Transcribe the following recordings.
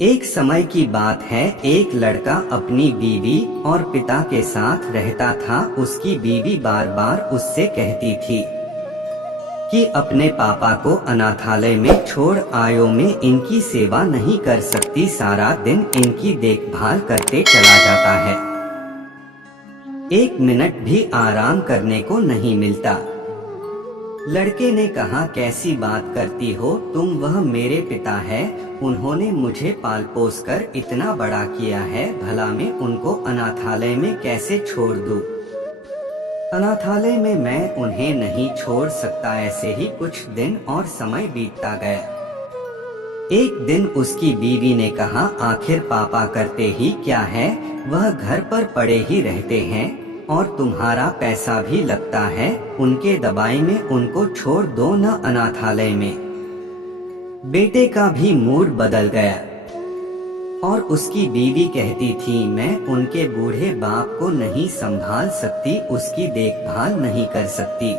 एक समय की बात है, एक लड़का अपनी बीवी और पिता के साथ रहता था। उसकी बीवी बार बार उससे कहती थी कि अपने पापा को अनाथालय में छोड़ आयो, में इनकी सेवा नहीं कर सकती, सारा दिन इनकी देखभाल करते चला जाता है, एक मिनट भी आराम करने को नहीं मिलता। लड़के ने कहा, कैसी बात करती हो तुम, वह मेरे पिता है, उन्होंने मुझे पाल पोस कर इतना बड़ा किया है, भला मैं उनको अनाथालय में कैसे छोड़ दूं? अनाथालय में मैं उन्हें नहीं छोड़ सकता। ऐसे ही कुछ दिन और समय बीतता गया। एक दिन उसकी बीवी ने कहा, आखिर पापा करते ही क्या है, वह घर पर पड़े ही रहते हैं और तुम्हारा पैसा भी लगता है, उनके दबाई में उनको छोड़ दो न अनाथालय में। बेटे का भी मूड बदल गया और उसकी बीवी कहती थी, मैं उनके बूढ़े बाप को नहीं संभाल सकती, उसकी देखभाल नहीं कर सकती,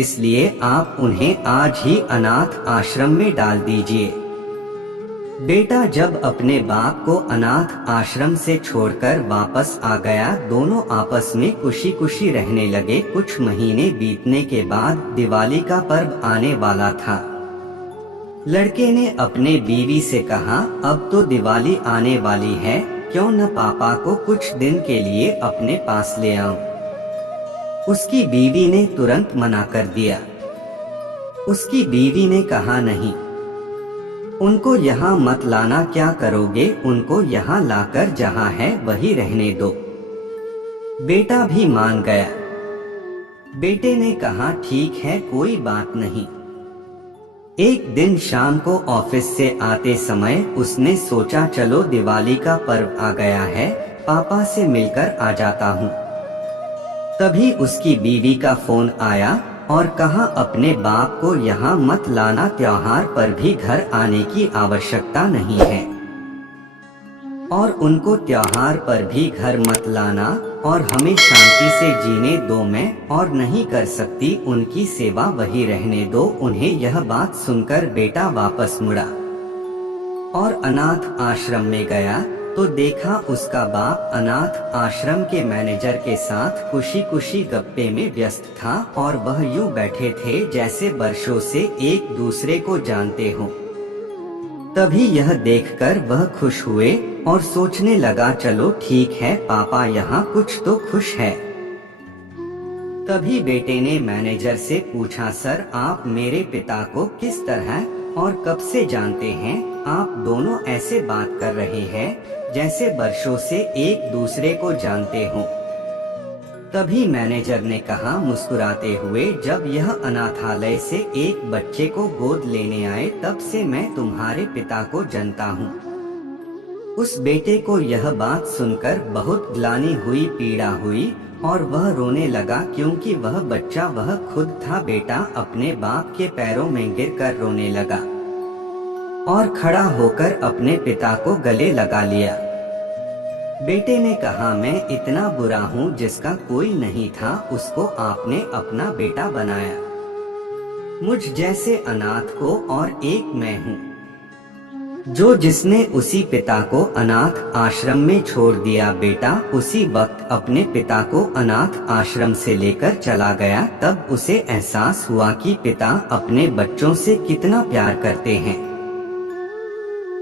इसलिए आप उन्हें आज ही अनाथ आश्रम में डाल दीजिए। बेटा जब अपने बाप को अनाथ आश्रम से छोड़कर वापस आ गया, दोनों आपस में खुशी खुशी रहने लगे। कुछ महीने बीतने के बाद दिवाली का पर्व आने वाला था। लड़के ने अपने बीवी से कहा, अब तो दिवाली आने वाली है, क्यों न पापा को कुछ दिन के लिए अपने पास ले आऊं? उसकी बीवी ने तुरंत मना कर दिया। उसकी बीवी ने कहा, नहीं, उनको यहाँ मत लाना, क्या करोगे, उनको यहाँ लाकर जहाँ है वही रहने दो। बेटा भी मान गया। बेटे ने कहा, ठीक है, कोई बात नहीं। एक दिन शाम को ऑफिस से आते समय उसने सोचा, चलो दिवाली का पर्व आ गया है, पापा से मिलकर आ जाता हूँ। तभी उसकी बीवी का फोन आया और कहा, अपने बाप को यहाँ मत लाना, त्योहार पर भी घर आने की आवश्यकता नहीं है और उनको त्योहार पर भी घर मत लाना और हमें शांति से जीने दो, मैं और नहीं कर सकती उनकी सेवा, वही रहने दो उन्हें। यह बात सुनकर बेटा वापस मुड़ा और अनाथ आश्रम में गया तो देखा उसका बाप अनाथ आश्रम के मैनेजर के साथ खुशी खुशी गप्पे में व्यस्त था और वह यूं बैठे थे जैसे वर्षों से एक दूसरे को जानते हो। तभी यह देखकर वह खुश हुए और सोचने लगा, चलो ठीक है, पापा यहाँ कुछ तो खुश है। तभी बेटे ने मैनेजर से पूछा, सर आप मेरे पिता को किस तरह और कब से जानते हैं? आप दोनों ऐसे बात कर रहे हैं जैसे वर्षों से एक दूसरे को जानते हो। तभी मैनेजर ने कहा मुस्कुराते हुए, जब यह अनाथालय से एक बच्चे को गोद लेने आए तब से मैं तुम्हारे पिता को जानता हूँ। उस बेटे को यह बात सुनकर बहुत ग्लानि हुई, पीड़ा हुई और वह रोने लगा, क्योंकि वह बच्चा वह खुद था। बेटा अपने बाप के पैरों में गिरकर रोने लगा और खड़ा होकर अपने पिता को गले लगा लिया। बेटे ने कहा, मैं इतना बुरा हूँ, जिसका कोई नहीं था उसको आपने अपना बेटा बनाया, मुझ जैसे अनाथ को, और एक मैं हूँ जो जिसने उसी पिता को अनाथ आश्रम में छोड़ दिया। बेटा उसी वक्त अपने पिता को अनाथ आश्रम से लेकर चला गया। तब उसे एहसास हुआ कि पिता अपने बच्चों से कितना प्यार करते हैं।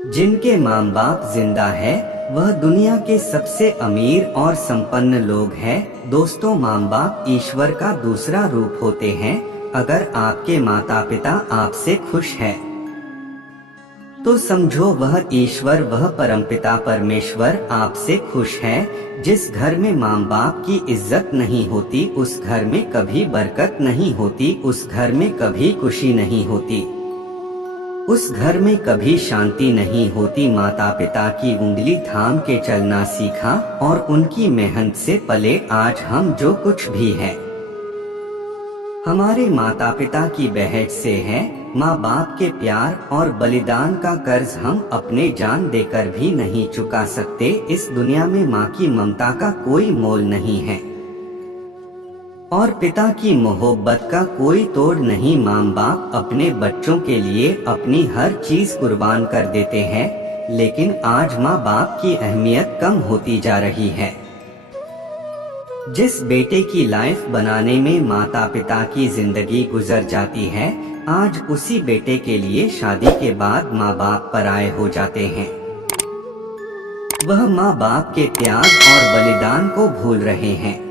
जिनके माँ बाप जिंदा है वह दुनिया के सबसे अमीर और संपन्न लोग हैं। दोस्तों, माँ बाप ईश्वर का दूसरा रूप होते हैं। अगर आपके माता पिता आपसे खुश है तो समझो वह ईश्वर, वह परमपिता परमेश्वर आपसे खुश है। जिस घर में माँ बाप की इज्जत नहीं होती उस घर में कभी बरकत नहीं होती, उस घर में कभी खुशी नहीं होती, उस घर में कभी शांति नहीं होती। माता पिता की उंगली थाम के चलना सीखा और उनकी मेहनत से पले आज हम जो कुछ भी है हमारे माता पिता की बहस से है। माँ बाप के प्यार और बलिदान का कर्ज हम अपने जान देकर भी नहीं चुका सकते। इस दुनिया में माँ की ममता का कोई मोल नहीं है और पिता की मोहब्बत का कोई तोड़ नहीं। माँ बाप अपने बच्चों के लिए अपनी हर चीज कुर्बान कर देते हैं। लेकिन आज माँ बाप की अहमियत कम होती जा रही है। जिस बेटे की लाइफ बनाने में माता पिता की जिंदगी गुजर जाती है, आज उसी बेटे के लिए शादी के बाद माँ बाप पराये हो जाते हैं। वह माँ बाप के त्याग और बलिदान को भूल रहे हैं।